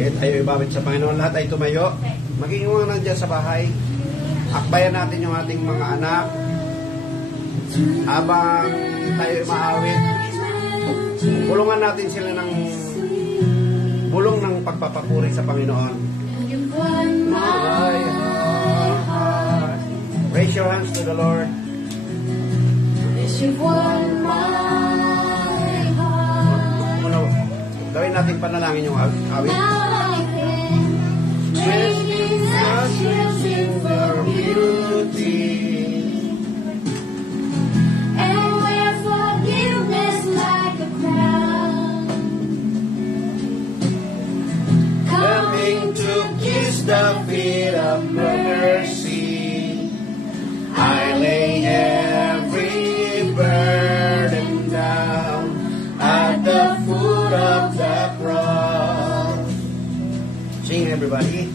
Kaya tayo ibabit sa Panginoon. Lahat ay tumayo. Maging mga nandiyan sa bahay. Akbayan natin yung ating mga anak. Habang tayo maawit, bulungan natin sila ng bulong ng pagpapapuri sa Panginoon. My heart. Raise your hands to the Lord. You've won my heart. Gawin natin panalangin yung awit. Now I can praise you for beauty. And wear forgiveness like a crown. Coming to kiss the feet of mercy. I lay every burden down at the foot of the cross. Sing, everybody.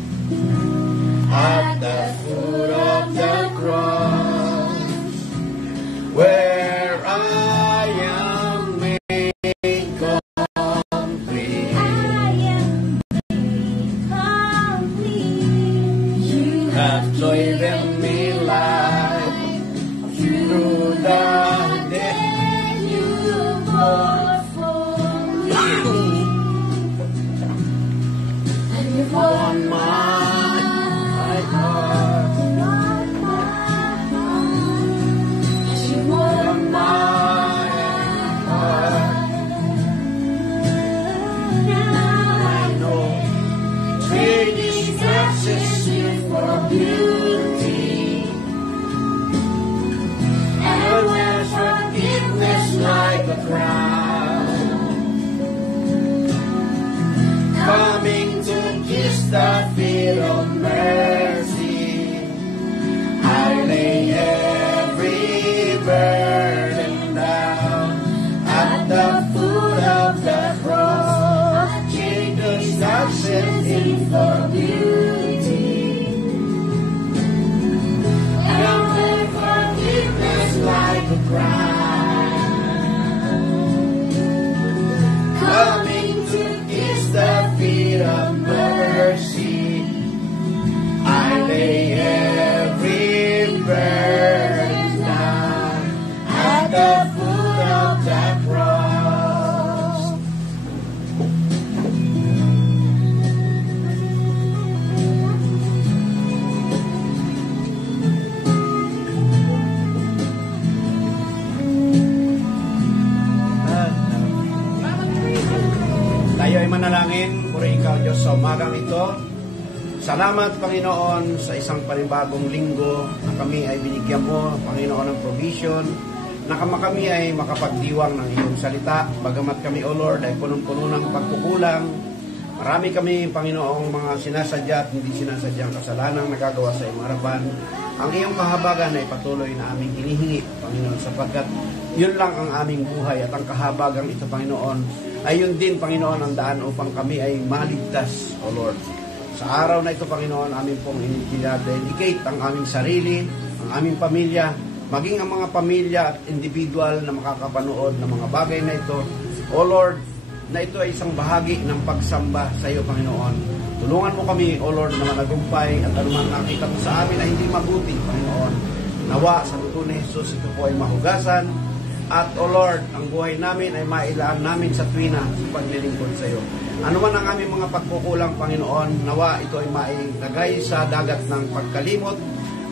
At the foot of the cross, where I am made complete. You have given me life through the death you bore for me. And you've won On my heart, you've won my heart, I know greatness access you for beauty, and wears forgiveness like a crown, coming to kiss the feet of mercy. I lay every burden down at the foot of the cross. Jesus access in for beauty, and wear forgiveness like a crown, coming to kiss the feet of mercy. I lay every burden down at the foot of the cross. Tayo ay manalangin. Puri ikaw, Diyos, sa umagang ito. Salamat, Panginoon, sa isang panibagong linggo na kami ay binigyan mo, Panginoon, ng provision, na kami ay makapagdiwang ng iyong salita. Bagamat kami, O Lord, ay punong-puno ng pagkukulang. Marami kami, Panginoong, mga sinasadya at hindi sinasadyang kasalanang nagagawa sa iyong harapan. Ang iyong kahabagan ay patuloy na aming hinihingi, Panginoon, sapagkat yun lang ang aming buhay at ang kahabagang ito, Panginoon, ay yun din, Panginoon, ang daan upang kami ay maligtas, O Lord. Sa araw na ito, Panginoon, amin pong dedicate ang aming sarili, ang aming pamilya, maging ang mga pamilya at individual na makakapanood ng mga bagay na ito. O Lord, na ito ay isang bahagi ng pagsamba sa iyo, Panginoon. Tulungan mo kami, O Lord, na managumpay at anumang nakita mo sa amin ay hindi mabuti, Panginoon. Nawa sa dugo ni Jesus, ito po ay mahugasan. At, O Lord, ang buhay namin ay mailaan namin sa tuwina sa paglilingkod sa iyo. Ano man ang aming mga pagkukulang, Panginoon, nawa ito ay mailagay sa dagat ng pagkalimot.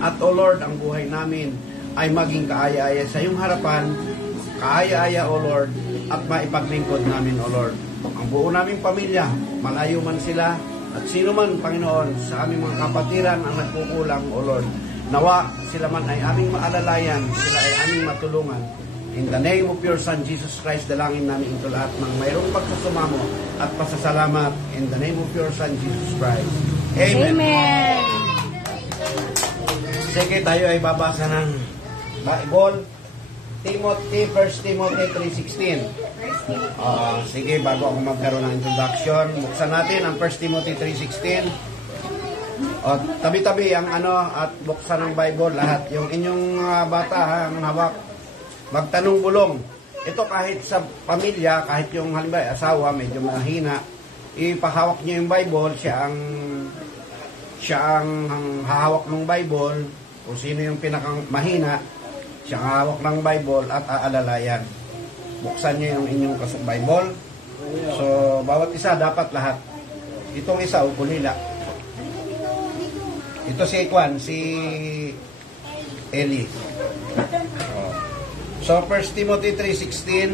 At, O Lord, ang buhay namin ay maging kaaya-aya sa iyong harapan, kaaya-aya, O Lord, at maipaglingkod namin, O Lord. Ang buo naming pamilya, malayo man sila, at sino man, Panginoon, sa aming mga kapatiran ang nagkukulang, O Lord, nawa sila man ay aming maalalayan, sila ay aming matulungan. In the name of your Son, Jesus Christ, dalangin namin ito lahat ng mayroong pagsusumamo at pasasalamat. In the name of your Son, Jesus Christ. Amen. Amen. Sige, tayo ay babasa ng Bible. 1 Timothy 3:16. Sige, bago ako magkaroon ng introduction, buksan natin ang 1 Timothy 3:16. Tabi-tabi ang at buksan ng Bible lahat. Yung inyong bata, ang hawak, magtanong bulong. Ito kahit sa pamilya, kahit yung halimbawa asawa medyo mahina, ipahawak niyo yung Bible, siya ang hahawak ng Bible, kung sino yung pinakang mahina, siya ang hahawak ng Bible at aalalayan. Buksan niyo yung inyong Bible. So, bawat isa, dapat lahat. Itong isa, ukulila. Ito si Kwan, si Eli. So, 1 Timothy 3:16.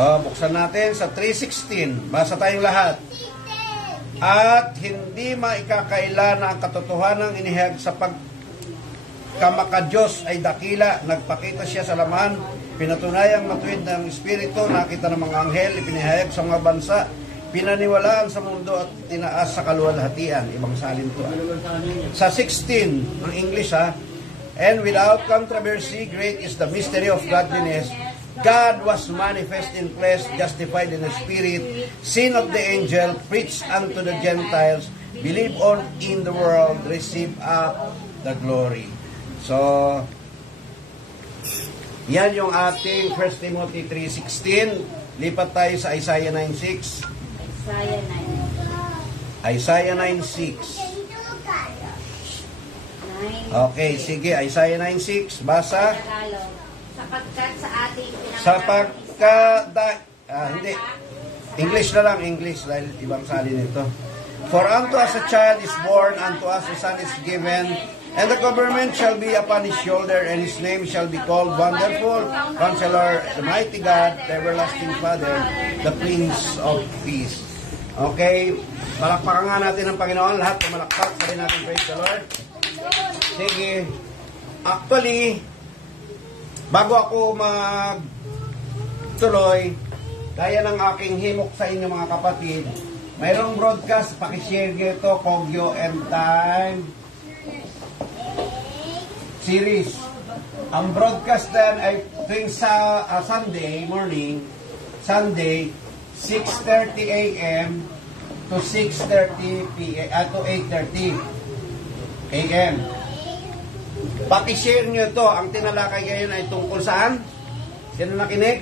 Buksan natin sa 3:16. Basa tayong lahat. At hindi maikakaila na ang katotohanang inihayag sa pagkamakadiyos ay dakila. Nagpakita siya sa laman, pinatunayang matuwid ng Espiritu, nakita ng mga anghel, ipinahayag sa mga bansa, pinaniwalaan sa mundo at tinaas sa kaluwalhatian. Ibang salin to. Sa 16, ng English and without controversy, great is the mystery of godliness. God was manifest in flesh, justified in the Spirit, seen of the angel, preached unto the Gentiles, believed on in the world, received up the glory. So, yan yung ating 1 Timothy 3:16. Lipat tayo sa Isaiah 9:6. Isaiah 9:6. Okay, sige, Isaiah 9:6. Basa. Sapagkat sa ating Hindi. English na lang, English, dahil ibang salin nito. For unto us a child is born, unto us a son is given, and the government shall be upon his shoulder, and his name shall be called Wonderful, Counselor, the Mighty God, the Everlasting Father, the Prince of Peace. Okay, malakpakan nga natin ang Panginoon. Lahat malakpak, sabi natin, praise the Lord. Sige. Actually, bago ako magtuloy, kaya ng aking himok sa inyo mga kapatid, mayroong broadcast, pakishare ito, Kogyo End Time series. Ang broadcast din ay tuwing sa Sunday morning, Sunday, 6:30 a.m. to 6:30 p.m. To 8:30 a.m. Pakishare nyo ito. Ang tinalakay ngayon ay tungkol saan? Sino nakinig?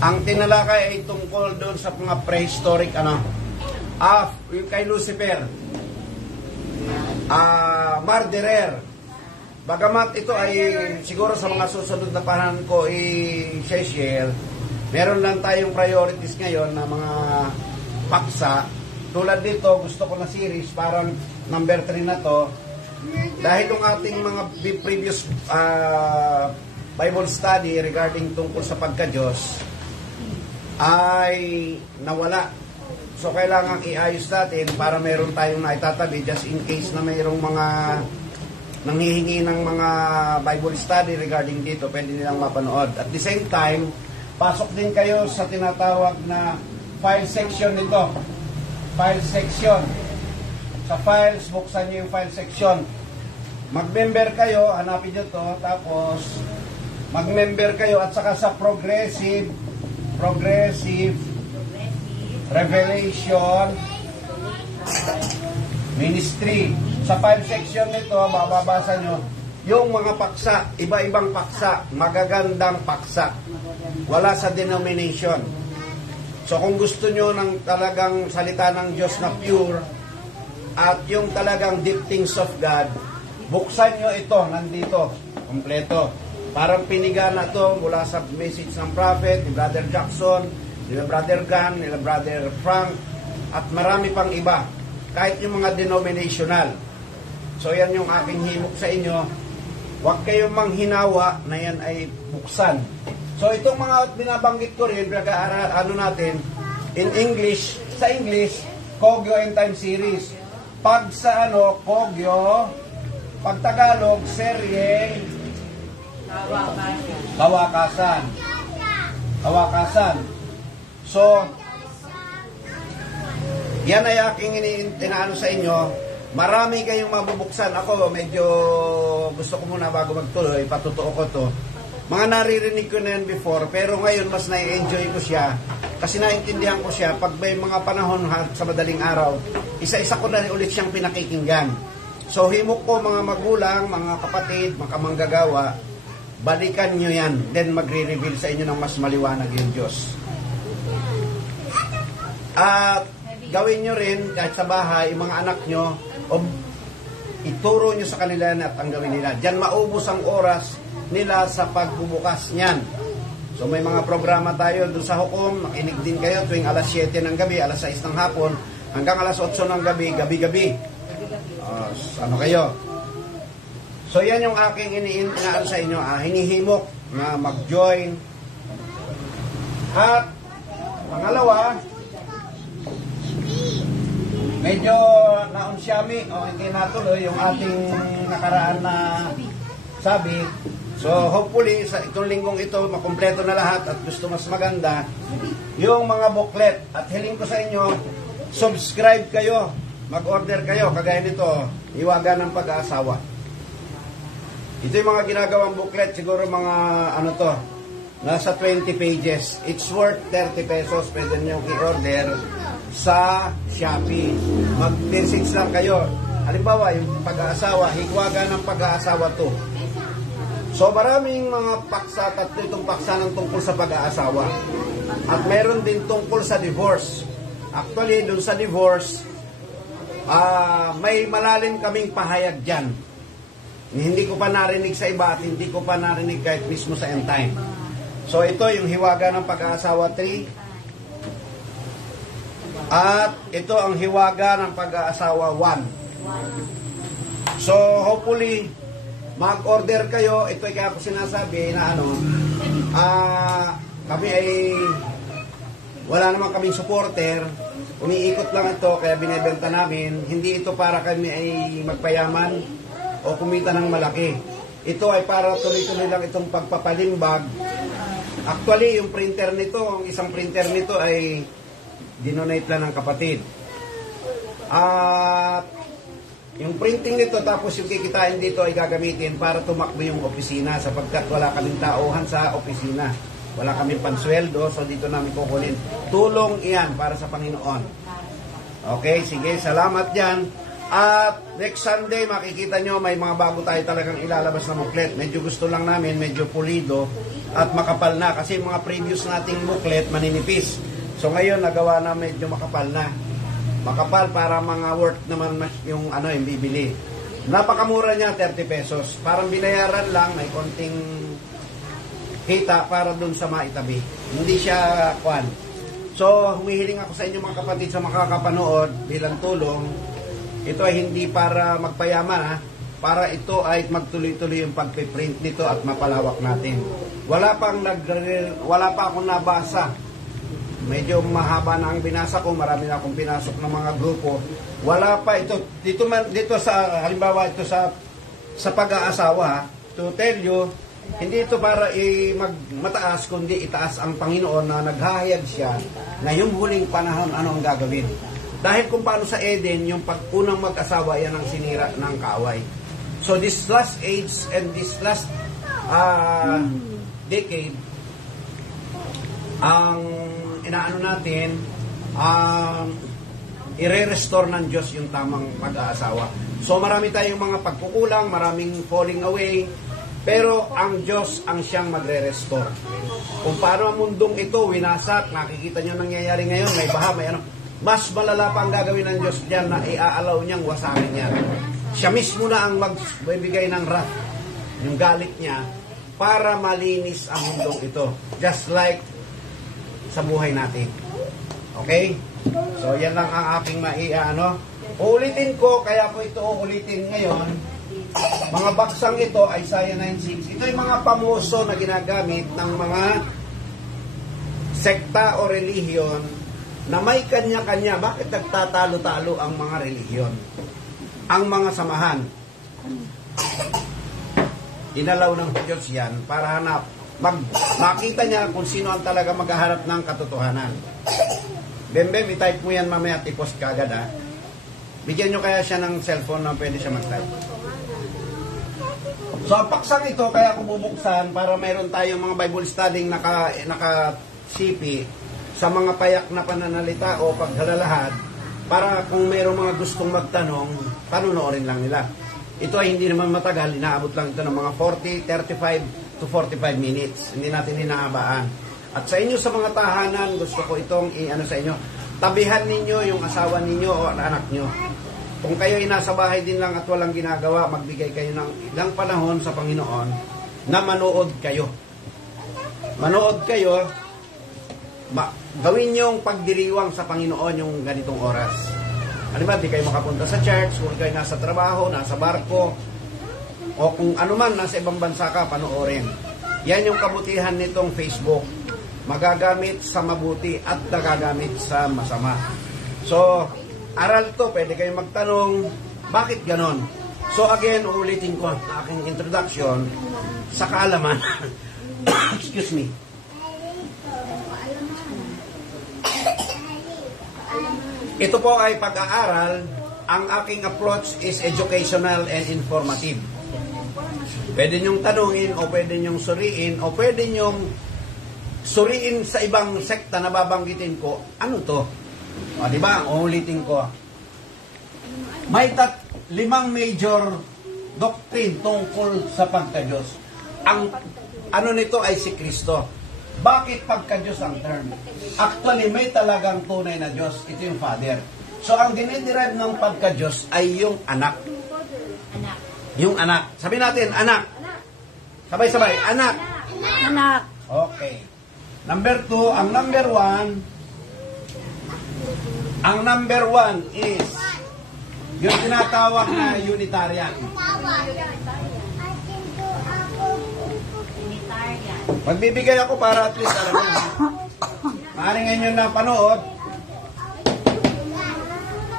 Ang tinalakay ay tungkol doon sa mga prehistoric yung kay Lucifer, murderer. Bagamat ito ay siguro sa mga susunod na panahon ko i-share, meron lang tayong priorities ngayon na mga paksa. Tulad dito, gusto ko na series, parang number 3 na to. Dahil yung ating mga previous Bible study regarding tungkol sa pagka-Diyos ay nawala. So, kailangan i-ayos natin para meron tayong naitatabi just in case na mayroong mga nanghihingi ng mga Bible study regarding dito, pwede nilang mapanood. At the same time, pasok din kayo sa tinatawag na file section nito. File section. Sa files, buksan nyo yung file section. Mag-member kayo, hanapin nyo to, tapos mag-member kayo at saka sa progressive revelation ministry. Sa file section nito, bababasa nyo yung mga paksa, iba-ibang paksa, magagandang paksa. Wala sa denomination. So kung gusto nyo ng talagang salita ng Diyos na pure at yung talagang deep things of God, buksan nyo ito, nandito, kompleto. Parang pinigana to mula sa message ng prophet, ni Brother Jackson, ni Brother Gan, ni Brother Frank, at marami pang iba, kahit yung mga denominational. So yan yung aking himok sa inyo. Huwag kayong manghinawa na yan ay buksan. So itong mga binabanggit ko rin, natin, in English, sa English, Kogyo End Time Series. Pag sa Kogyo, pag Tagalog, serye, Kawakasan. So, yan ay aking inaano sa inyo. Marami kayong mabubuksan. Ako, medyo gusto ko muna bago magtuloy, patutuo ko to. Mga naririnig ko na yan before, pero ngayon mas na-enjoy ko siya. Kasi naintindihan ko siya, pag may mga panahon sa madaling araw, isa-isa ko na ulit siyang pinakikinggan. So, himok ko mga magulang, mga kapatid, mga manggagawa, balikan nyo yan. Then magre-reveal sa inyo ng mas maliwanag yung Diyos. At gawin nyo rin kahit sa bahay, yung mga anak nyo, o ituro nyo sa kanila at ang gawin nila. Diyan maubos ang oras nila sa pagbubukas niyan. So may mga programa tayo doon sa Hukom, makinig din kayo tuwing alas 7 ng gabi, alas 6 ng hapon, hanggang alas 8 ng gabi, gabi-gabi. Ano kayo? So yan yung aking inaan sa inyo, hinihimok na mag-join. At pangalawa, medyo naunsyami o hindi natuloy yung ating nakaraan na sabi. So hopefully sa itong linggong ito makumpleto na lahat at gusto mas maganda yung mga booklet. At hiling ko sa inyo, subscribe kayo, mag-order kayo kagaya nito, Hiwaga ng Pag-aasawa. Ito yung mga ginagawang booklet, siguro mga ano to, nasa 20 pages. It's worth 30 pesos. Pwede nyo i-order sa Shopee. Mag-message lang kayo. Halimbawa, yung pag-aasawa, Hiwaga ng Pag-aasawa to. So maraming mga paksa, tatlo itong paksa ng tungkol sa pag-aasawa. At meron din tungkol sa divorce. Actually, dun sa divorce, may malalim kaming pahayag dyan. Hindi ko pa narinig sa iba at hindi ko pa narinig kahit mismo sa end time. So ito yung Hiwaga ng Pag-aasawa 3. At ito ang Hiwaga ng Pag-aasawa 1. So hopefully, mag-order kayo. Ito ay kaya ko sinasabi na kami ay wala naman kaming supporter. Umiikot lang ito kaya binebenta namin. Hindi ito para kami ay magpayaman o kumita ng malaki. Ito ay para tuloy-tuloy lang itong pagpapalimbag. Actually, yung printer nito, ang isang printer nito ay dinonate lang ng kapatid. At yung printing nito tapos yung kikitain dito ay gagamitin para tumakbo yung opisina sapagkat wala kaming tauhan sa opisina. Wala kaming pansweldo, so dito namin kukunin. Tulong iyan para sa Panginoon. Okay, sige, salamat dyan. At next Sunday, makikita nyo may mga bago tayo talagang ilalabas na booklet. Medyo gusto lang namin, medyo pulido at makapal na. Kasi mga previous nating booklet, maninipis. So ngayon, nagawa na medyo makapal na. Makapal para mga worth naman yung yung bibili. Napakamura niya, 30 pesos. Parang binayaran lang, may konting kita para dun sa maitabi. Hindi siya kwan. So, humihiling ako sa inyo mga kapatid sa makakapanood bilang tulong. Ito ay hindi para magpayaman para ito ay magtuloy-tuloy yung pagpiprint nito at mapalawak natin. Wala pa akong nabasa. Medyo mahaba na ang binasa ko, marami na akong pinasok ng mga grupo. Wala pa ito dito sa halimbawa ito sa pag-aasawa, to tell you, hindi ito para mataas kundi itaas ang Panginoon na naghahayag siya na yung huling panahon ano ang gagawin. Dahil kung paano sa Eden, yung unang mag-asawa yan ang sinira ng kaaway. So this last age and this last decade, ang inaano natin, i-restore ng Diyos yung tamang pag-aasawa. So marami tayong mga pagkukulang, maraming falling away, pero ang Diyos ang siyang magre-restore. Kung paano ang mundong ito winasak, nakikita nyo nangyayari ngayon, may baha, may ano, mas malala pa ang gagawin ng Diyos diyan na iaalaw niyang wasakin yan. Siya mismo na ang magbibigay ng wrath, yung galit niya, para malinis ang mundong ito. Just like sa buhay natin. Okay? So, yan lang ang aking Uulitin ko, kaya ko ito uulitin ngayon. Mga baksang ito, Isaiah 9:6. Ito yung mga pamuso na ginagamit ng mga sekta o relihiyon na may kanya-kanya. Bakit nagtatalo-talo ang mga relihiyon? Ang mga samahan. Inalaw ng Diyos yan para makita niya kung sino ang talaga maghaharap ng katotohanan. Bembem, i-type mo yan mamaya at i-post ka agad Bigyan nyo kaya siya ng cellphone na pwede siya mag-type. So, ang paksang ito, kaya ko bubuksan para mayroon tayong mga Bible studying nakasipi sa mga payak na pananalita o paghalalahad para kung mayroong mga gustong magtanong, panunoorin lang nila. Ito ay hindi naman matagal, inaabot lang ito ng mga 40, 35 to 45 minutes. Hindi natin hinahabaan. At sa inyo sa mga tahanan, gusto ko itong i-ano sa inyo, tabihan ninyo yung asawa ninyo o anak nyo. Kung kayo ay nasa bahay din lang at walang ginagawa, magbigay kayo ng ilang panahon sa Panginoon na manood kayo. Manood kayo, gawin yung pagdiriwang sa Panginoon yung ganitong oras. Halimbawa, di kayo makapunta sa church, kung kayo nasa trabaho, nasa barko, o kung ano man, nasa ibang bansa ka, panoorin. Yan yung kabutihan nitong Facebook. Magagamit sa mabuti at nagagamit sa masama. So, aral to, pwede kayong magtanong, bakit ganon? So again, ulitin ko ang aking introduction sa kaalaman. Excuse me. Ito po ay pag-aaral. Ang aking approach is educational and informative. Pwede nyong tanungin o pwede nyong suriin o pwede nyong suriin sa ibang sekta na babanggitin ko. Ano to? O, diba? Ulitin ko. May 5 major doctrine tungkol sa pagka-Diyos. Ang ano nito ay si Kristo. Bakit pagka-Diyos ang term? Actually, may talagang tunay na Diyos. Ito yung Father. So, ang diniderive ng pagka-Diyos ay yung anak. Yung anak. Sabi natin, anak. Sabay-sabay, anak. Anak. Okay. Number 2, ang number 1 is yung tinatawag na Unitarian. Magbibigay ako para at least alam mo. Maaaring ngayon na panood.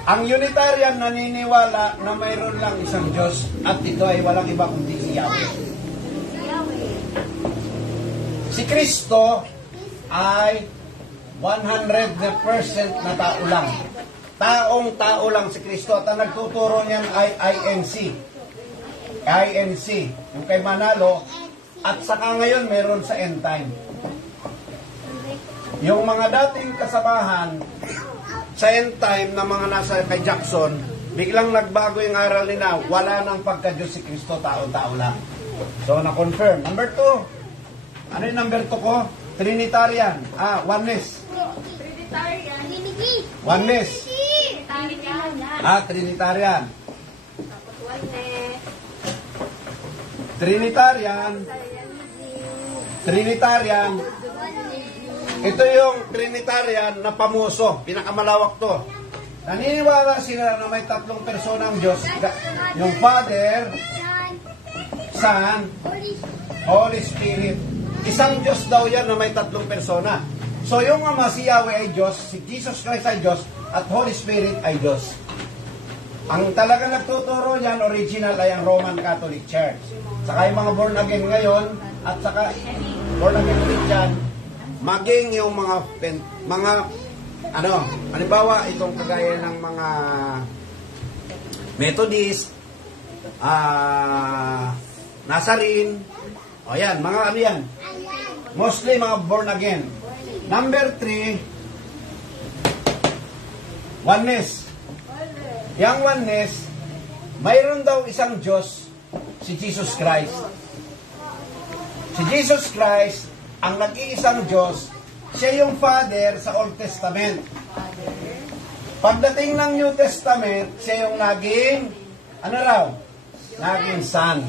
Ang Unitarian naniniwala na mayroon lang isang Diyos at ito ay walang iba kundi si Yahweh. Si Kristo ay 100% na tao lang. Taong-tao lang si Kristo at ang nagtuturo niyan ay INC, yung kay Manalo, at saka ngayon meron sa end time. Yung mga dating kasabahan sa end time na mga nasa kay Jackson, biglang nagbago yung aral nila, wala nang pagka-Diyos si Kristo, tao-tao lang. So, na-confirm. Number 2. Ano yung number 2 ko? Trinitarian. Oneness. Trinitarian. Oneness. Trinitarian. Trinitarian. Tapos oneness. Trinitarian. Trinitarian. Ito yung Trinitarian na pamuso. Pinakamalawak to. Naniniwala sila na may 3 personang Diyos. Yung Father, Son, Holy Spirit. Isang Diyos daw yan na may 3 persona. So yung Ama, si Yahweh ay Diyos, si Jesus Christ ay Diyos, at Holy Spirit ay Diyos. Ang talaga nagtuturo yan, original ay ang Roman Catholic Church. Saka yung mga born again ngayon, at saka born again ulit yan, maging yung mga halimbawa, itong kagaya ng mga Methodist, Nazarene, o yan, mga ano yan, mostly mga born again. Number 3, oneness. Yang oneness, mayroon daw isang Diyos, si Jesus Christ. Si Jesus Christ, ang nag-iisang Diyos, siya yung Father sa Old Testament. Pagdating ng New Testament, siya yung naging, naging Son.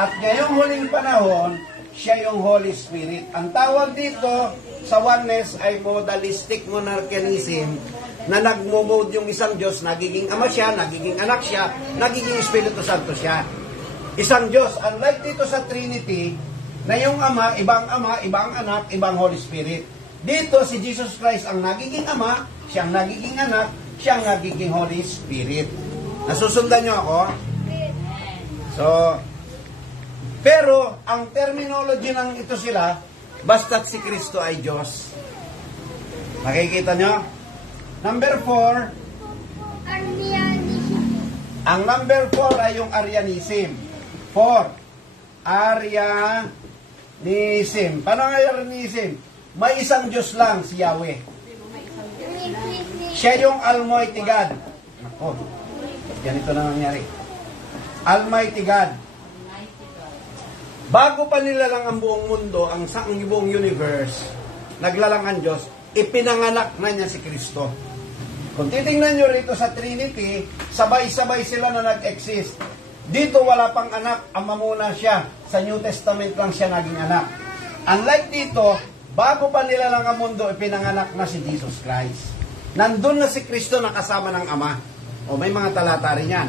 At ngayong huling panahon, siya yung Holy Spirit. Ang tawag dito sa oneness ay modalistic monarchianism na nagmo-mode yung isang Diyos, nagiging Ama siya, nagiging anak siya, nagiging Espiritu Santo siya. Isang Diyos. Unlike dito sa Trinity, na yung Ama, ibang anak, ibang Holy Spirit. Dito, si Jesus Christ ang nagiging Ama, siyang nagiging anak, siyang nagiging Holy Spirit. Nasusundan niyo ako? So, pero, ang terminology ng ito sila, basta't si Kristo ay Diyos. Nakikita nyo? Number 4, ang number 4 ay yung Arianism. 4, Arianism. Paano nga Arianism? May isang Diyos lang, si Yahweh. Siya yung Almighty God. Ako, ganito na nangyari. Almighty God. Bago pa nilalang ang buong mundo, ang buong universe, naglalang ang Diyos, ipinanganak na niya si Kristo. Kung titingnan nyo rito sa Trinity, sabay-sabay sila na nag-exist. Dito wala pang anak, ama muna siya. Sa New Testament lang siya naging anak. Unlike dito, bago pa nilalang ang mundo, ipinanganak na si Jesus Christ. Nandun na si Kristo na kasama ng Ama. O may mga talata rin yan.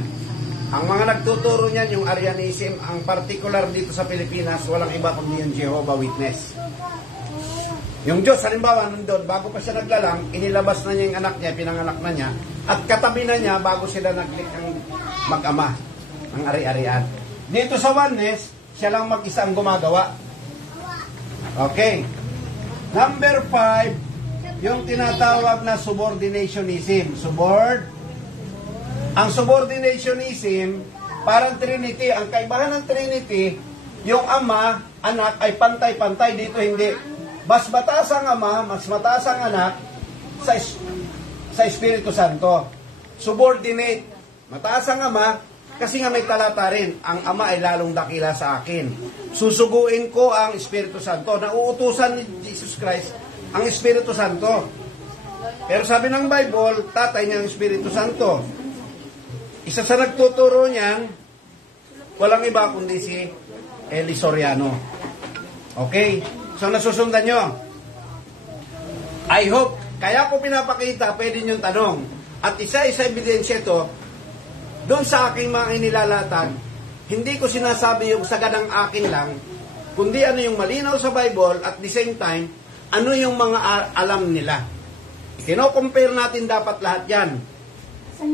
Ang mga nagtuturo niyan, yung Arianism, ang particular dito sa Pilipinas, walang iba kundi yung Jehovah Witness. Yung Diyos, halimbawa, nandun, bago pa siya naglalang, inilabas na niya yung anak niya, pinanganak na niya, at katabi na niya bago sila naglikang mag-ama, ang ari-arian. Dito sa oneness, siya lang mag-isa ang gumagawa. Okay. Number 5, yung tinatawag na subordinationism. Ang subordinationism, parang Trinity. Ang kaibahan ng Trinity, yung Ama, Anak, ay pantay-pantay. Dito hindi. Mas mataas ang Ama, mas mataas ang Anak sa Espiritu Santo. Subordinate. Mataas ang Ama, kasi nga may talata rin. Ang Ama ay lalong dakila sa akin. Susuguin ko ang Espiritu Santo. Nauutusan ni Jesus Christ ang Espiritu Santo. Pero sabi ng Bible, tatay niya ang Espiritu Santo. Isa sa nagtuturo niyan, walang iba kundi si Eli Soriano. Okay? So, nasusundan nyo. I hope, kaya ko pinapakita, pwede nyo tanong. At isa-isa ebidensya ito, doon sa aking mga inilalatag, hindi ko sinasabi yung saganang akin lang, kundi ano yung malinaw sa Bible, at the same time, ano yung mga alam nila. Kino-compare natin dapat lahat yan.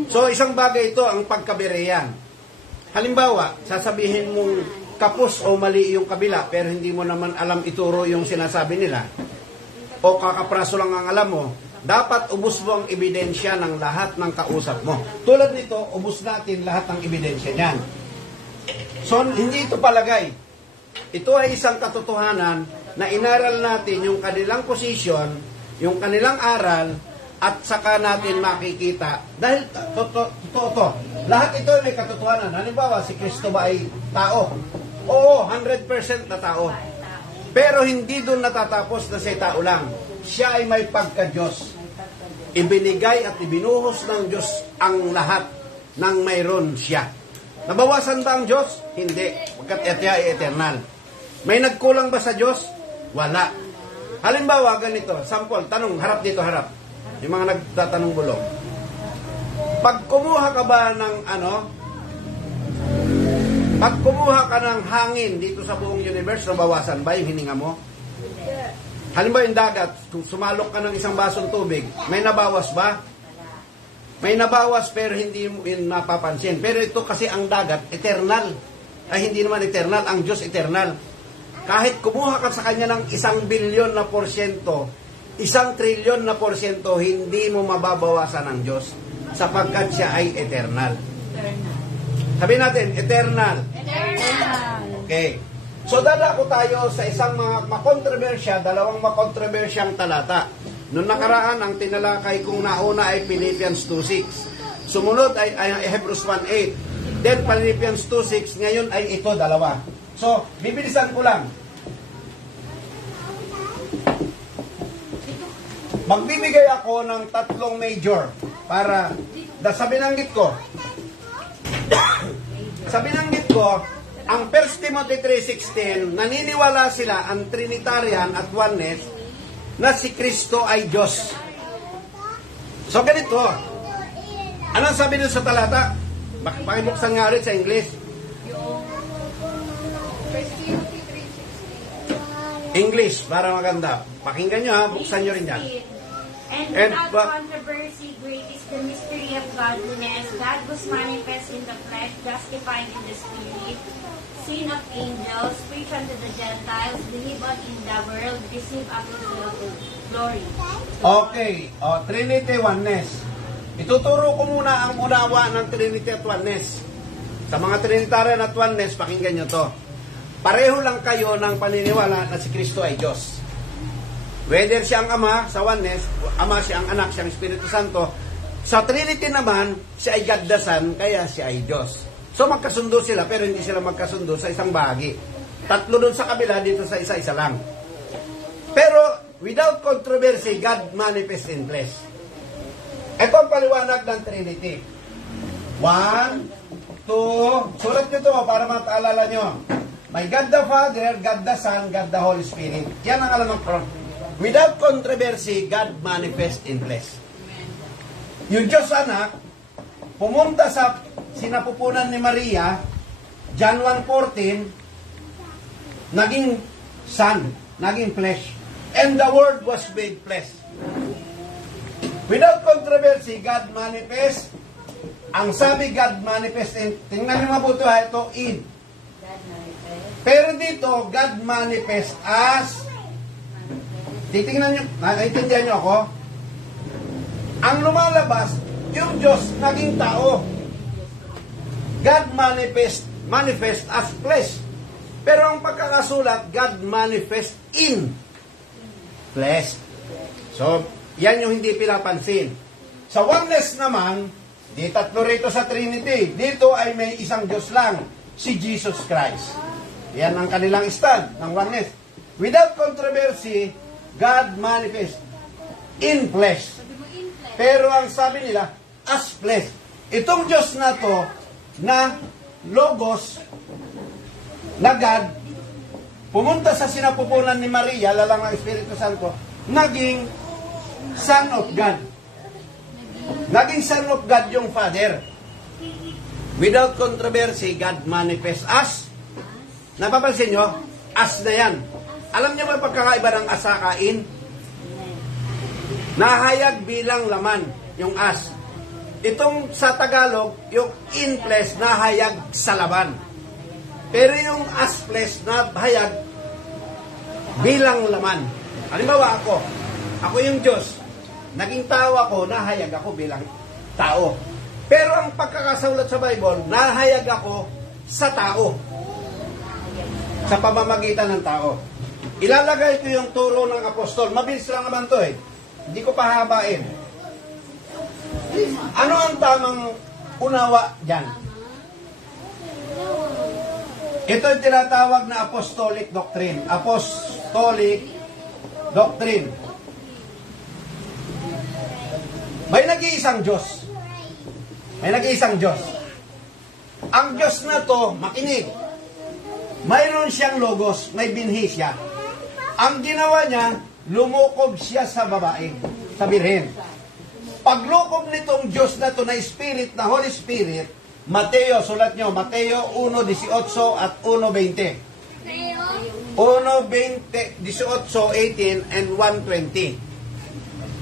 So, isang bagay ito, ang pagkabireyan. Halimbawa, sasabihin mong kapos o mali yung kabila, pero hindi mo naman alam ituro yung sinasabi nila, o kakapraso lang ang alam mo, dapat ubos mo ang ebidensya ng lahat ng kausap mo. Tulad nito, ubos natin lahat ng ebidensya niyan. So, hindi ito palagay. Ito ay isang katotohanan na inaral natin yung kanilang posisyon, yung kanilang aral, at saka natin makikita. Dahil, totoo. Lahat ito ay may katotohanan. Halimbawa, si Kristo ba ay tao? Oo, 100% na tao. Pero hindi doon natatapos na siya tao lang. Siya ay may pagka-Diyos. Ibinigay at ibinuhos ng Diyos ang lahat ng mayroon siya. Nabawasan ba ang Diyos? Hindi. Pagkat ito ay eternal. May nagkulang ba sa Diyos? Wala. Halimbawa, ganito. Sample, tanong, harap dito, harap. Yung mga nagtatanong bulong. Pag kumuha ka ba ng pag kumuha ka ng hangin dito sa buong universe, nabawasan ba yung hininga mo? Halimbawa yung dagat, kung sumalok ka ng isang basong tubig, may nabawas ba? May nabawas pero hindi mo yun napapansin. Pero ito kasi ang dagat, eternal. Ay hindi naman eternal, ang Diyos eternal. Kahit kumuha ka sa Kanya ng 1 bilyon na porsyento, 1 trilyon na porsyento, hindi mo mababawasan ang Diyos sapagkat siya ay eternal. Sabi natin, eternal. Okay. So, dadako tayo sa isang dalawang makontrobersyang talata. Noong nakaraan, ang tinalakay kong nauna ay Philippians 2:6. Sumunod ay Hebrews 1:8. Then, Philippians 2:6. Ngayon ay ito, dalawa. So, bibilisan ko lang. Magbibigay ako ng 3 major para sa binanggit ko. Sa binanggit ko, ang 1 Timothy 3:16, naniniwala sila ang Trinitarian at Oneness na si Kristo ay Diyos. So ganito, anong sabi nyo sa talata? Pakibuksan nga ulit sa English. English, para maganda. Pakinggan nyo ha, buksan nyo rin yan. And without controversy, great is the mystery of godliness. God was manifest in the flesh, justified in the spirit, seen of angels, preached unto the Gentiles, believed on in the world, received unto the glory. Okay, Trinity, Oneness. Ituturo ko muna ang unawa ng Trinity at Oneness. Sa mga Trinitarian at Oneness, pakinggan nyo to. Pareho lang kayo ng paniniwala na si Kristo ay Diyos. Whether siya ang Ama sa Oneness, Ama siya ang Anak, siya ang Espiritu Santo. Sa Trinity naman, siya ay God the Son, kaya siya ay Diyos. So magkasundo sila, pero hindi sila magkasundo sa isang bahagi. Tatlo dun sa kabila, dito sa isa-isa lang. Pero, without controversy, God manifest in flesh. Ito ang paliwanag ng Trinity. 1, 2, sulat nyo to para mataalala nyo. May God the Father, God the Son, God the Holy Spirit. Yan ang alam ng Quran. Without controversy, God manifest in flesh. Yung Diyos Anak, pumunta sa sinapupunan ni Maria, John 1:14, naging Son, naging flesh. And the Word was made flesh. Without controversy, God manifest. Ang sabi God manifest in, tingnan niyo mabuti ha, ito in. Pero dito, God manifest as, titingnan niyo, naiintindihan niyo ako? Ang lumalabas, yung Diyos naging tao. God manifest as flesh. Pero ang pagkakasulat, God manifest in flesh. So, yan yung hindi pinapansin. Sa oneness naman, di tatlo rito sa Trinity. Dito ay may isang Diyos lang, si Jesus Christ. Yan ang kanilang stand ng oneness. Without controversy, God manifest in flesh. Pero ang sabi nila, as flesh. Itong Diyos na to, na Logos, na God, pumunta sa sinapupunan ni Maria, lalang ng Espiritu Santo, naging Son of God. Naging Son of God yung Father. Without controversy, God manifest as. Napapansin nyo? As na yan. Alam niyo ba pagkakaiba ng as sa kain? Nahayag bilang laman, yung as. Itong sa Tagalog, yung in flesh, nahayag sa laman. Pero yung as flesh, nahayag bilang laman. Halimbawa ako yung Diyos. Naging tao ako, nahayag ako bilang tao. Pero ang pagkakasulat sa Bible, nahayag ako sa tao. Sa pamamagitan ng tao. Ilalagay ko yung turo ng apostol. Mabilis lang naman to eh. Hindi ko pahabain. Ano ang tamang unawa dyan? Ito yung tinatawag na apostolic doctrine. Apostolic doctrine. May nag-iisang Diyos. May nag-iisang Diyos. Ang Diyos na to, makinig. Mayroon siyang logos, may binhi siya. Ang ginawa niya, lumukob siya sa babae, sa birhen. Paglukob nitong Diyos na to na Spirit, na Holy Spirit, Mateo, sulat nyo, Mateo 1:18 at 1:20. 1:20, 18, 18, and 1:20.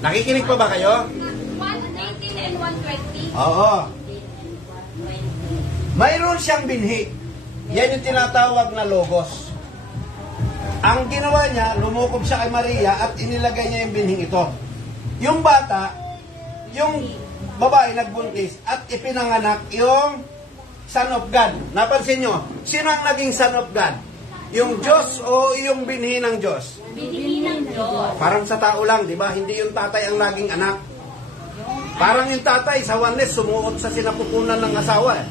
Nakikinig pa ba kayo? 1:19 and 1:20. Oo. Mayroon siyang binhi. Yan yung tinatawag na logos. Ang ginawa niya, lumukob siya kay Maria at inilagay niya yung binhing ito. Yung bata, yung babae nagbuntis at ipinanganak yung Son of God. Napansin nyo, sino ang naging Son of God? Yung Diyos o yung binhi ng Diyos? Binhi ng Diyos. Parang sa tao lang, di ba? Hindi yung tatay ang naging anak. Parang yung tatay sa oneness, sumuot sa sinapupunan ng asawa.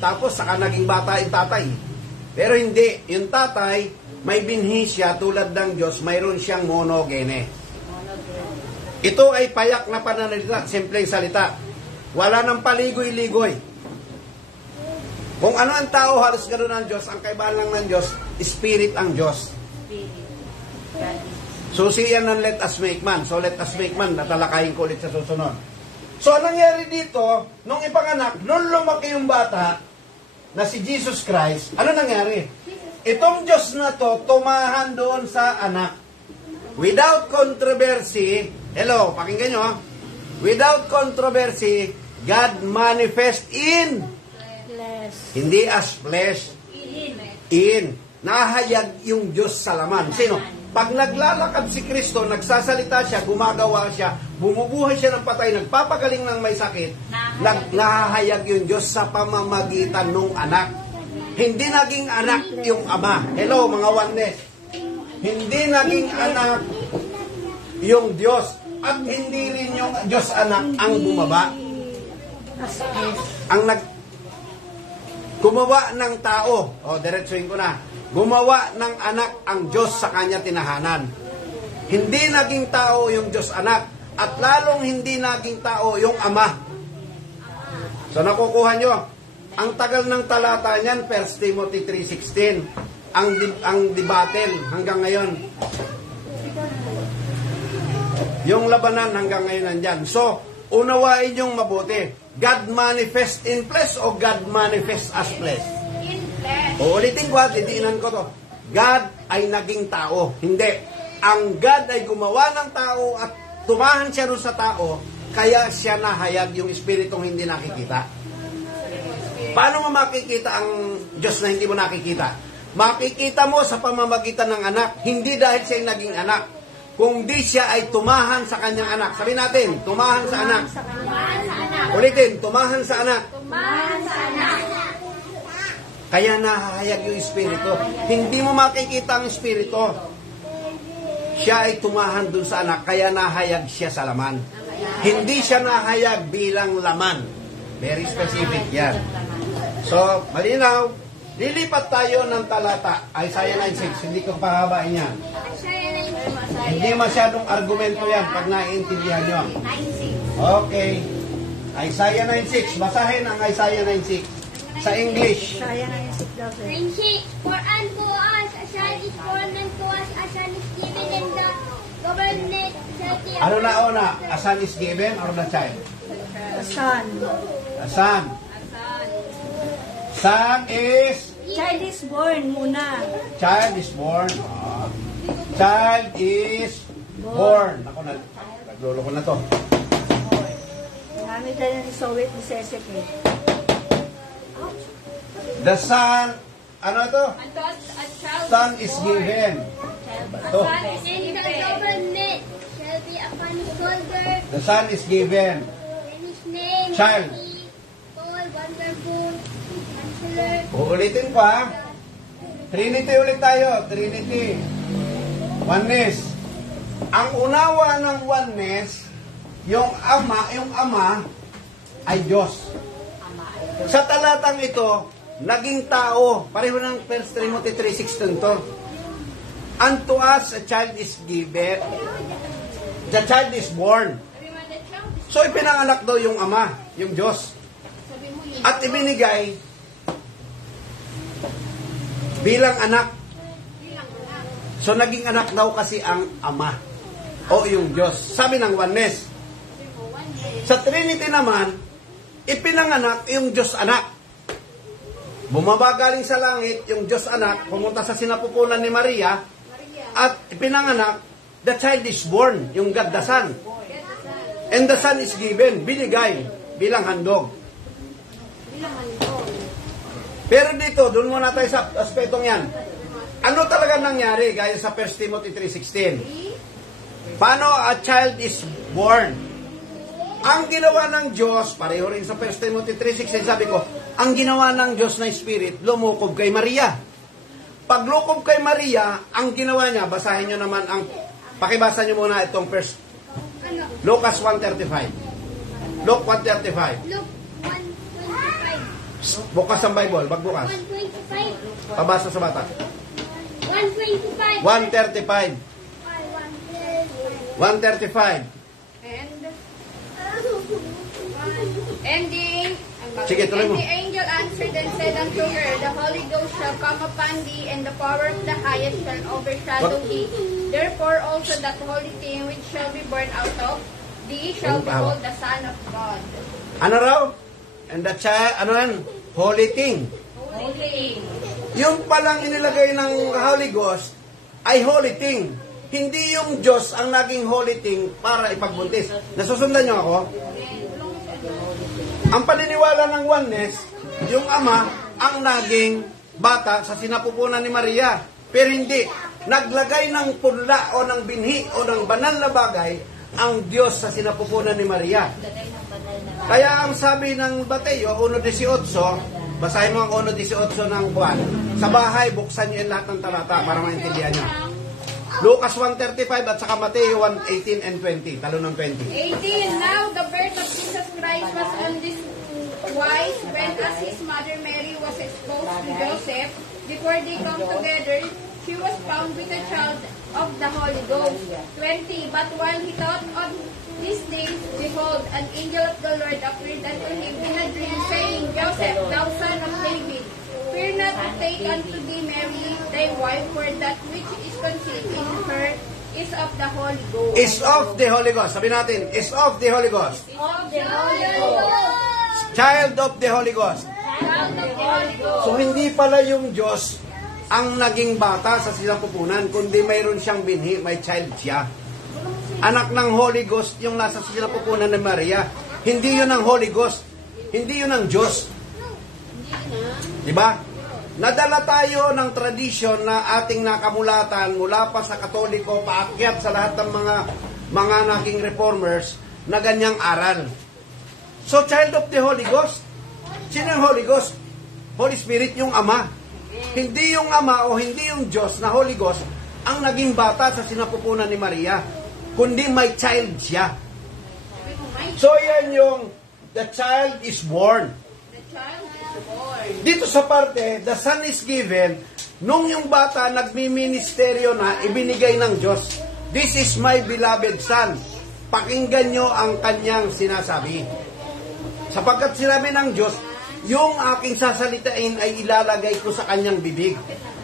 Tapos saka naging bata yung tatay. Pero hindi, yung tatay, may binhi siya tulad ng Diyos, mayroon siyang monogene. Ito ay payak na pananalita, simpleng salita. Wala nang paligoy-ligoy. Kung ano ang tao, halos ganoon ang Diyos, ang kaibahan lang ng Diyos, Spirit ang Diyos. So siya ng let us make man. So let us make man, natalakayin ko ulit sa susunod. So anong nangyari dito, nung ipanganak, nung lumaki yung bata, na si Jesus Christ, ano nangyari? Itong Diyos na to, tumahan doon sa anak. Without controversy, hello, pakinggan nyo, without controversy, God manifest in flesh. Hindi as flesh. In. Nahayag yung Diyos sa laman. Sino? Pag naglalakad si Kristo, nagsasalita siya, gumagawa siya, bumubuhay siya ng patay, nagpapagaling ng may sakit, nahahayag yung Diyos sa pamamagitan ng anak. Hindi naging anak yung ama. Hello, mga oneness. Hindi naging anak yung Diyos. At hindi rin yung Diyos anak ang bumaba. gumawa ng tao. O, diretsuhin ko na. Gumawa ng anak ang Diyos sa kanya tinahanan. Hindi naging tao yung Diyos anak. At lalong hindi naging tao yung Ama. So, nakukuha nyo. Ang tagal ng talata niyan, 1 Timothy 3:16. Ang debatel hanggang ngayon. Yung labanan hanggang ngayon nandyan. So, unawain yung mabuti. God manifest in flesh o God manifest as flesh? In flesh. Uulitin ko at itiinan ko to. God ay naging tao. Hindi. Ang God ay gumawa ng tao at tumahan siya doon sa tao, kaya siya nahayag yung espiritong hindi nakikita. Paano mo makikita ang Diyos na hindi mo nakikita? Makikita mo sa pamamagitan ng anak, hindi dahil siya naging anak, kung di siya ay tumahan sa kanyang anak. Sabi natin, tumahan sa anak. Tumahan sa anak. Ulitin, tumahan sa anak. Tumahan sa anak. Kaya nahahayag yung espiritu. Hindi mo makikita ang espiritu. Siya ay tumahan dun sa anak, kaya nahayag siya sa laman. Hindi siya nahayag bilang laman. Very specific yan. So, malinaw, lilipat tayo ng talata. Isaiah 9:6. Hindi ko pahabain yan. Hindi masyadong argumento yan pag naiintindihan nyo. 9:6. Okay. Isaiah 9:6. Basahin ang Isaiah 9:6 sa English. For unto us a child is born, unto us a son is given, and the government shall be Ano na una? A son is given or the child? Son. A son. Son is... Child is born muna. Child is born. Child is born. Ako na, naglolo ko na to. Marami tayo ng Soviet Necessity. The son, ano to? unto us a child Son is given. To. and the government shall be upon his shoulder, The son is given. and his name Child. shall be called Wonderful, Counselor, Uulitin ko ha. Trinity ulit tayo. Trinity. Oneness. Ang unawa ng oneness, yung ama ay Diyos. Sa talatang ito, naging tao. Pareho ng 1 Timothy 3:16 to. Unto us a child is given. The child is born. So ipinanganak daw yung ama, yung Diyos. At ibinigay bilang anak. So naging anak daw kasi ang ama o yung Diyos. Sabi ng oneness. Sa Trinity naman, ipinanganak yung Diyos anak. Bumaba galing sa langit yung Diyos anak, pumunta sa sinapupunan ni Maria, at ipinanganak, the child is born, yung God the Son. And the Son is given, binigay, bilang handog. Pero dito, doon muna tayo sa aspetong yan. Ano talaga nangyari, gaya sa 1 Timothy 3:16? Paano a child is born? Ang ginawa ng Diyos, pareho rin sa 1 Timothy 3:16, sabi ko, ang ginawa ng Diyos na Spirit, lumukob kay Maria. Pag lukob kay Maria, ang ginawa niya, basahin nyo naman ang, pakibasa nyo muna itong first, Lucas 1:35. Luke 1:35. Luke 1:25. Bukas ang Bible, magbukas. 1:25. Pabasa sa bata. 1:25. 1:35. 1:35. Sige, tuloy mo. And the angel answered and said unto her, The Holy Ghost shall come upon thee, and the power of the highest shall overshadow thee. Therefore also that holy thing which shall be born out of thee shall be called the Son of God. Ano raw? And the child, ano yan? Holy thing. Holy thing. Yung palang inilagay ng Holy Ghost ay holy thing. Hindi yung Diyos ang naging holy thing para ipagbuntis. Nasusundan niyo ako? Ang paniniwala ng oneness, yung ama ang naging bata sa sinapupunan ni Maria. Pero hindi. Naglagay ng punla o ng binhi o ng banal na bagay ang Diyos sa sinapupunan ni Maria. Kaya ang sabi ng Mateo 1:18, basahin mo ang 1:18 ng buwan. Sa bahay, buksan niyo lahat ng talata para maintindihan niyo. Lucas 1:35 at saka Mateo 1:18 and 20. Talo ng 20. 18. Now the birth of Jesus Christ was on this wise, when as his mother Mary was exposed to Joseph, before they come together, she was found with a child of the Holy Ghost. 20. But while he thought on these things, behold, an angel of the Lord appeared unto him in a dream, saying, Joseph, thou son of David, fear not to take unto thee Mary thy wife, for that which is conceived in her is of the Holy Ghost. Is of the Holy Ghost. Sabi natin, is of the Holy Ghost. Of the Holy Ghost. Child of the Holy Ghost. Child of the Holy Ghost. So hindi pala yung Diyos ang naging bata sa sinapupunan, kundi mayroon siyang binhi, may child siya. Anak ng Holy Ghost yung nasa sinapupunan ni Maria. Hindi yun ang Holy Ghost. Hindi yun ang Diyos. Diba? Nadala tayo ng tradisyon na ating nakamulatan mula pa sa Katoliko, paakyat sa lahat ng mga naging reformers na ganyang aral. So, child of the Holy Ghost. Sino yung Holy Ghost? Holy Spirit, yung Ama. Hindi yung Ama o hindi yung Diyos na Holy Ghost ang naging bata sa sinapupunan ni Maria, kundi may child siya. So, yan yung the child is born. The child is born. Dito sa parte, the Son is given, nung yung bata nagmi-ministeryo na, ibinigay ng Diyos. This is my beloved Son. Pakinggan nyo ang kanyang sinasabi. Sapagkat sinabi ng Diyos, yung aking sasalitain ay ilalagay ko sa kanyang bibig.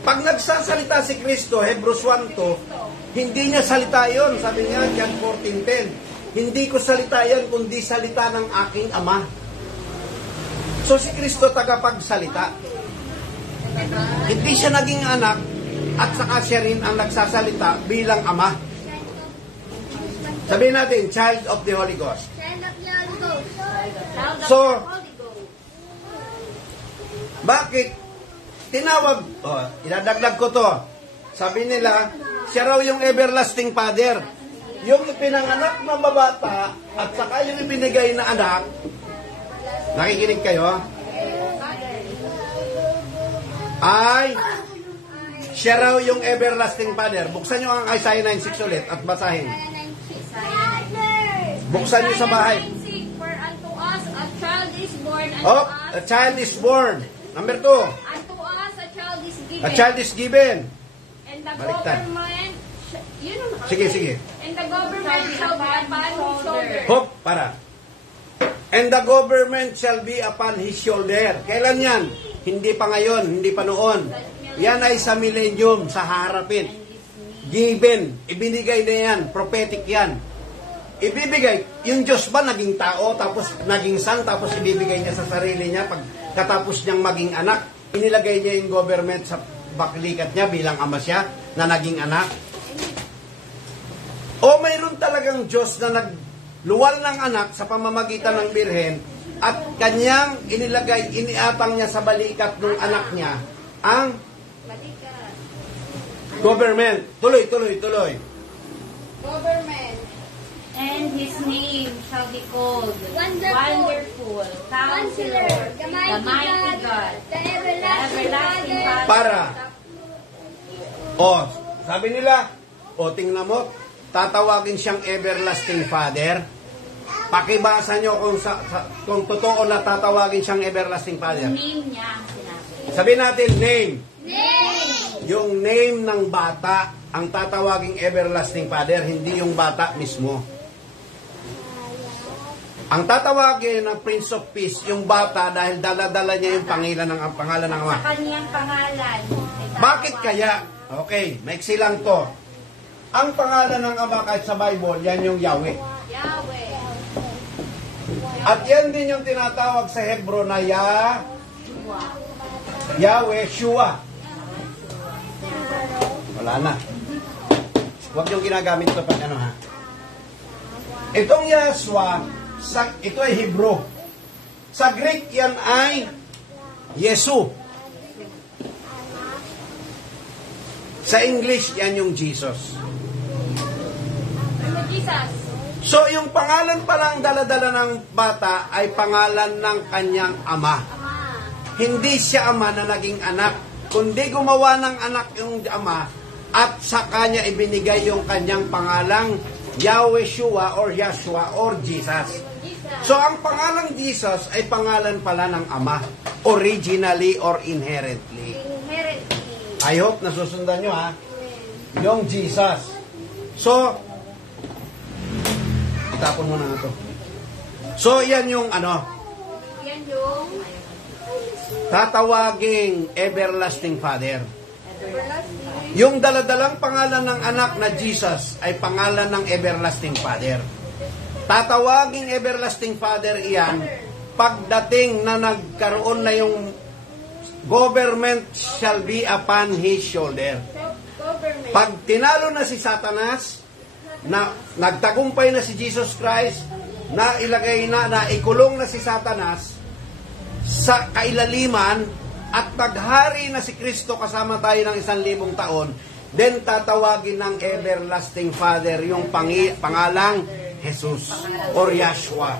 Pag nagsasalita si Kristo, Hebrews 1:2, hindi niya salita yon. Sabi niya, John 14:10, hindi ko salita yan, kundi salita ng aking Ama. So si Kristo tagapagsalita. Hindi siya naging anak at saka siya rin ang nagsasalita bilang Ama. Sabihin natin, child of the Holy Ghost. Child of the Holy Ghost. So, bakit tinawag, idadagdag ko to, sabi nila, siya raw yung everlasting father. Yung ipinanganak na babata at saka yung ibinigay na anak, nakikinig kayo? Ay, siya raw yung everlasting father. Buksan nyo ang Isaiah 9:6 ulit at basahin. Buksan nyo sa bahay. For unto us a child is born, and Oh, to us, a child is born. Number 2, unto us a child is given. a child is given. And the Baliktad. government, Sige. And the government shall be upon his shoulder. Hop, para. And the government shall be upon his shoulder. Kailan yan? Hindi pa ngayon, hindi pa noon. Yan ay sa millennium, sa harapin. Given, ibinigay na yan, prophetic yan. Ibibigay, yung Diyos ba naging tao, tapos naging son, tapos ibibigay niya sa sarili niya, pagkatapos niyang maging anak, inilagay niya yung government sa baklikat niya bilang ama siya, na naging anak. O mayroon talagang Diyos na nagluwal ng anak sa pamamagitan ng birhen at kanyang inilagay, iniatang niya sa balikat ng anak niya ang government. Tuloy. Government. And his name shall be called Wonderful, Counselor, the mighty God, the everlasting Everlasting Father. Para. Sabi nila, tingnan mo, tatawagin siyang everlasting Father. Pakibasa nyo kung totoo na tatawagin siyang everlasting Father. name niya ang sinabi. Sabi natin, name. Name. Yung name ng bata ang tatawaging everlasting Father, hindi yung bata mismo. Ang tatawagin ng Prince of Peace, yung bata, dahil dala-dala niya yung pangalan ng Ama. Sa kanyang pangalan. Bakit kaya? Okay, maiksi lang to. Ang pangalan ng Ama kahit sa Bible, yan yung Yahweh. Yahweh. At yan din yung tinatawag sa Hebro na Yahweh, Shua. Wala na. Huwag yung ginagamit to pag ano ha. Itong Yahshua, ito ay Hebro. Sa Greek, yan ay Yesu. Sa English, yan yung Jesus. Ano Jesus? So, yung pangalan palang dala-dala ng bata ay pangalan ng kanyang ama. Hindi siya ama na naging anak, kundi gumawa ng anak yung ama at sa kanya ibinigay yung kanyang pangalang Yahweh Shua or Yahshua or Jesus. So, ang pangalang Jesus ay pangalan pala ng Ama. Originally or inherently. Inherently. I hope nasusundan nyo, ha? Yung Jesus. So, itapon mo na ito. So, yan yung ano, Yan yung tatawaging everlasting Father. everlasting. Yung daladalang pangalan ng anak na Jesus ay pangalan ng everlasting Father. Tatawaging everlasting Father iyan pagdating na nagkaroon na yung government shall be upon his shoulder. Government. Pag tinalo na si Satanas, na nagtagumpay na si Jesus Christ, na ilagay na ikulong na si Satanas sa kailaliman, at naghari na si Kristo kasama tayo ng 1,000 taon, then tatawagin ng everlasting Father yung pangalang Jesus or Yahshua.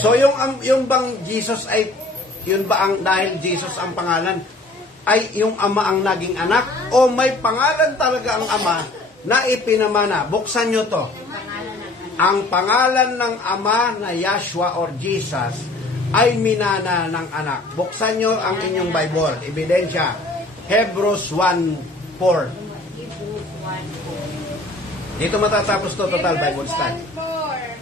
So yung bang Jesus ay yun ba ang dahil Jesus ang pangalan ay yung Ama ang naging anak o may pangalan talaga ang Ama na ipinamana? Buksan nyo to. Ang pangalan ng Ama na Yahshua or Jesus ay minana ng anak. Buksan nyo ang inyong Bible. Ebidensya. Hebrews 1:4. Dito matatapos to total Bible study. 1:4.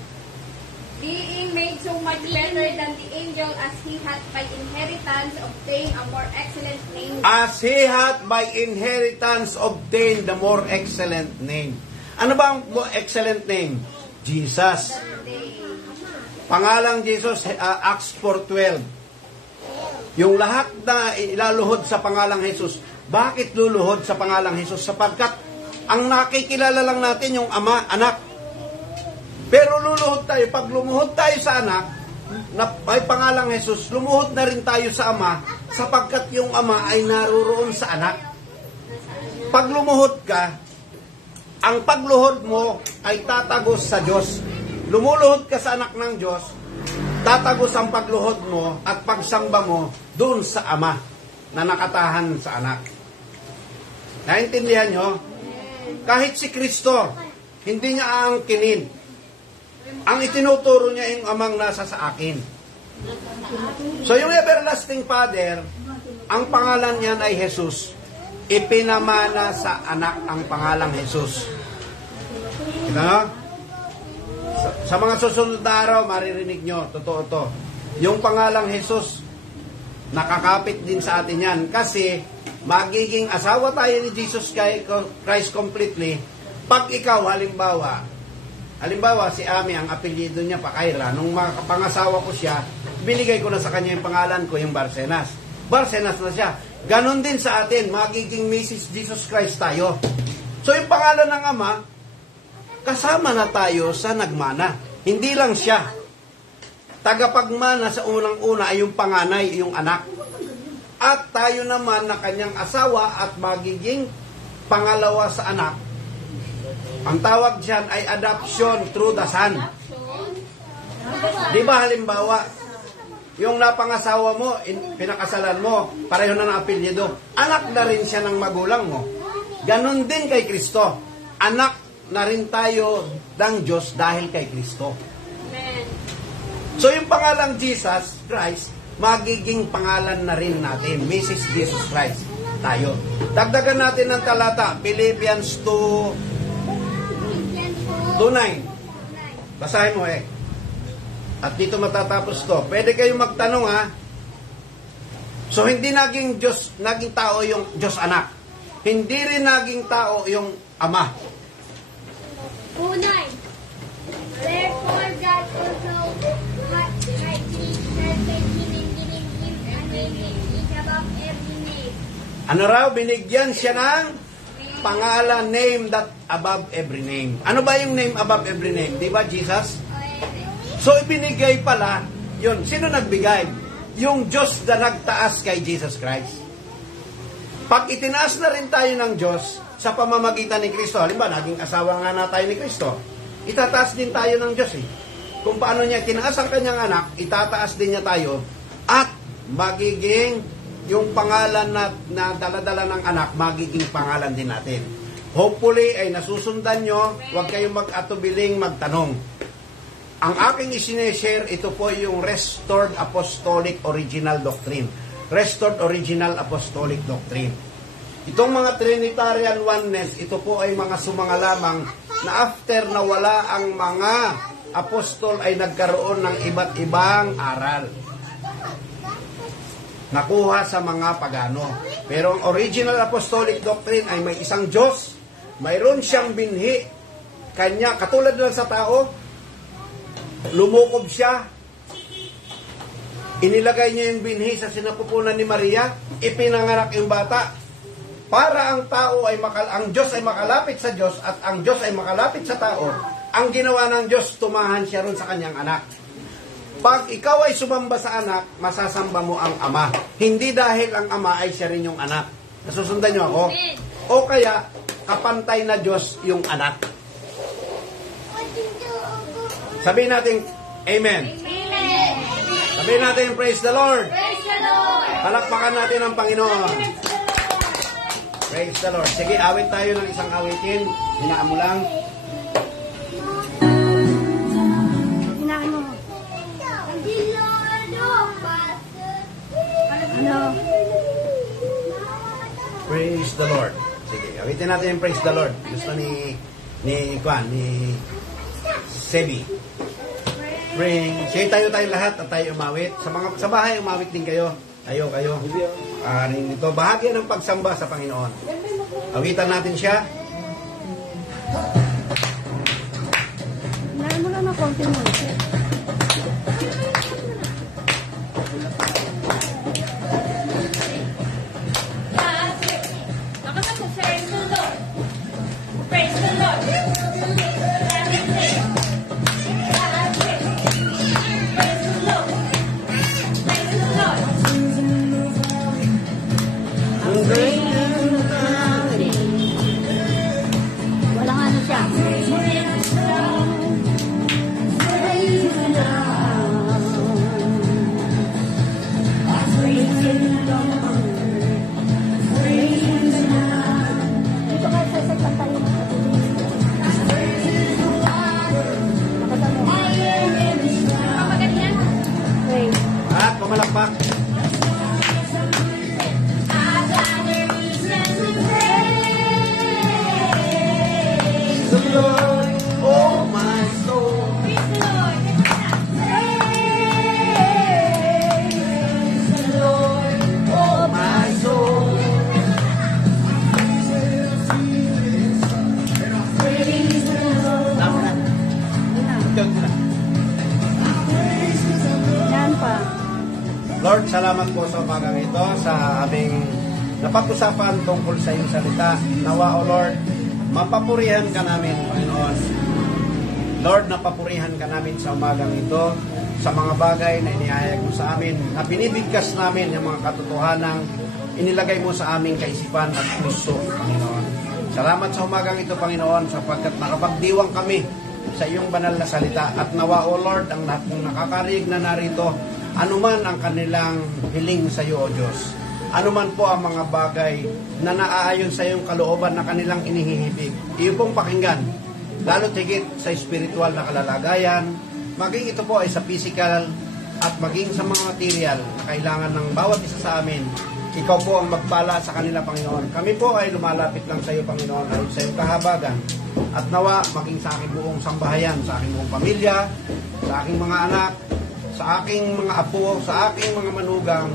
Being made so much better than the angel as he hath by inheritance obtained a more excellent name. As he hath by inheritance obtained the more excellent name. Ano ba ang excellent name? Jesus. Pangalang Jesus, Acts 4:12. Yung lahat na ilaluhod sa pangalang Jesus. Bakit luluhod sa pangalang Jesus? Sapagkat ang nakikilala lang natin yung Ama, anak. Pero luluhod tayo, pag lumuhod tayo sa anak, na may pangalang Jesus, lumuhod na rin tayo sa Ama, sapagkat yung Ama ay naruroon sa anak. Pag lumuhod ka, ang pagluhod mo ay tatagos sa Diyos. Lumuluhod ka sa anak ng Diyos, tatagos ang pagluhod mo at pagsamba mo doon sa Ama na nakatahan sa anak. Naintindihan nyo? Kahit si Kristo, hindi niya aangkinin. Ang itinuturo niya yung Amang nasa sa akin. So yung everlasting Father, ang pangalan niyan ay Jesus. Ipinamana sa anak ang pangalang Jesus. Kita no? Sa mga susunod na araw, maririnig nyo, totoo to. Yung pangalang Jesus, nakakapit din sa atin yan. Kasi, magiging asawa tayo ni Jesus Christ completely, pag ikaw, halimbawa, si Ami, ang apelyido niya, Pakaira, nung pangasawa ko siya, binigay ko na sa kanya yung pangalan ko, yung Barcenas. Barcenas na siya. Ganon din sa atin, magiging Mrs. Jesus Christ tayo. So, yung pangalan ng Ama, kasama na tayo sa nagmana. Hindi lang siya. Tagapagmana sa unang-una ay yung panganay, yung anak. At tayo naman na kanyang asawa at magiging pangalawa sa anak. Ang tawag diyan ay adoption through the Son. Di ba halimbawa, yung napangasawa mo, pinakasalan mo, pareho na ng apelyido, anak na rin siya ng magulang mo. Ganon din kay Kristo. Anak na rin tayo ng Diyos dahil kay Kristo. Amen. So yung pangalang Jesus Christ, magiging pangalan na rin natin, Mrs. Jesus Christ tayo. Dagdagan natin ng talata, Philippians 2:9. Basahin mo At dito matatapos to. Pwede kayong magtanong So hindi naging tao yung Diyos anak. Hindi rin naging tao yung Ama. 2:9. Therefore God also hath highly exalted him and given him a name which is above every name. Ano raw? Binigyan siya ng pangalan, name that above every name. Ano ba yung name above every name? Di ba, Jesus? So, ibinigay pala, yun. Sino nagbigay? Yung Diyos na nagtaas kay Jesus Christ. Pag itinaas na rin tayo ng Diyos sa pamamagitan ni Kristo, halimbawa, naging asawa nga na tayo ni Kristo, itataas din tayo ng Diyos Kung paano niya tinaas ang kanyang anak, itataas din niya tayo at magiging yung pangalan na daladala ng anak, magiging pangalan din natin. Hopefully, ay nasusundan nyo, huwag kayong mag-atubiling magtanong. ang aking isineshare, ito po yung Restored Apostolic Original Doctrine. Restored Original Apostolic Doctrine. Itong mga Trinitarian Oneness, ito po ay mga sumanga-lamang na after na wala ang mga apostol ay nagkaroon ng iba't ibang aral. Nakuha sa mga pagano. Pero ang Original Apostolic Doctrine ay may isang Diyos, mayroon siyang binhi, kanya, katulad lang sa tao, lumukob siya, inilagay niya yung binhi sa sinapupunan ni Maria, ipinanganak yung bata, para ang tao ay ang Diyos ay makalapit sa Diyos at ang Diyos ay makalapit sa tao. Ang ginawa ng Diyos, tumahan siya ron sa kanyang anak. Pag ikaw ay sumamba sa anak, masasamba mo ang ama. Hindi dahil ang ama ay siya rin yung anak. Nasusundan niyo ako? O kaya, kapantay na Diyos yung anak. Sabihin natin, Amen. Amen. Sabihin natin, Praise the Lord. Praise the Lord. Palakpakan natin ang Panginoon. Praise the Lord. Sige, awit tayo ng isang awitin. Hinaan mo lang. Hinaan mo. Ano? Praise the Lord. Sige, awitin natin yung Praise the Lord. Gusto ni Sebi. Sige, tayo lahat at tayo umawit. Sa bahay, umawit din kayo. Kayo. Rin ito. Bahagi ng pagsamba sa Panginoon. Awitan natin siya. Hinaan mo lang ng konti mo. Praise the Lord. Praise the Lord. Walang ano siya. Dito kayo sa second tayo ng Wait. At pumalakpak. The Lord, oh my soul. The Lord, oh my soul. Tama na. Ikaw na. Yan pa. Lord, salamat po sa umagang ito, sa aming napag-usapan tungkol sa iyong salita. Nawa, O Lord, mapapurihan ka namin, Panginoon. Lord, napapurihan ka namin sa umagang ito, sa mga bagay na inihayag mo sa amin, na binibigkas namin yung mga katotohanang inilagay mo sa aming kaisipan at puso, Panginoon. Salamat sa umagang ito, Panginoon, sapagkat nakapagdiwang kami sa iyong banal na salita. At nawa, O Lord, ang lahat ng nakakarinig na narito, anuman ang kanilang hiling sa iyo, O Diyos. Anuman po ang mga bagay na naaayon sa iyong kalooban na kanilang inihihibig. Iyo pong pakinggan, lalo tigit sa spiritual na kalalagayan, maging ito po ay sa physical at maging sa mga material na kailangan ng bawat isa sa amin. Ikaw po ang magpala sa kanila, Panginoon. Kami po ay lumalapit lang sa iyo, Panginoon, ayon sa iyong kahabagan. At nawa, maging sa aking buong sambahayan, sa aking buong pamilya, sa aking mga anak, sa aking mga apo, sa aking mga manugang.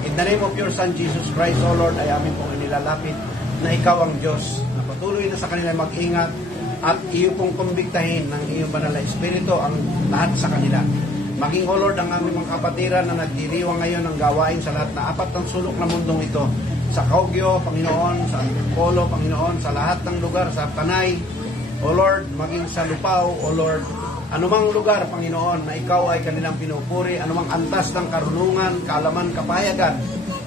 In the name of your Son, Jesus Christ, O Lord, ay amin pong inilalapit na ikaw ang Diyos, na patuloy na sa kanila mag-ingat at iyo pong kumbiktahin ng iyong banal na Espiritu ang lahat sa kanila. Maging, O Lord, ang aming mga kapatiran na nagdiriwang ngayon ng gawain sa lahat na apat ng sulok na mundong ito. Sa Kaugyo, Panginoon, sa Antipolo, Panginoon, sa lahat ng lugar, sa Tanay, O Lord, maging sa Lupao, O Lord, anumang lugar, Panginoon, na ikaw ay kanilang pinupuri, anumang antas ng karunungan, kaalaman, kapayagan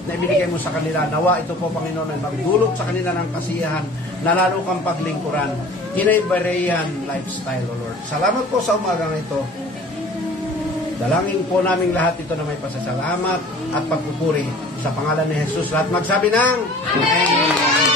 na ibinigay mo sa kanila. Nawa ito po, Panginoon, ay magdulot sa kanila ng kasiyahan na lalo kang paglingkuran. Inay Berean lifestyle, O Lord. Salamat po sa umagang ito. Dalangin po namin lahat ito na may pasasalamat at pagpupuri sa pangalan ni Jesus. Lahat magsabi ng Amen.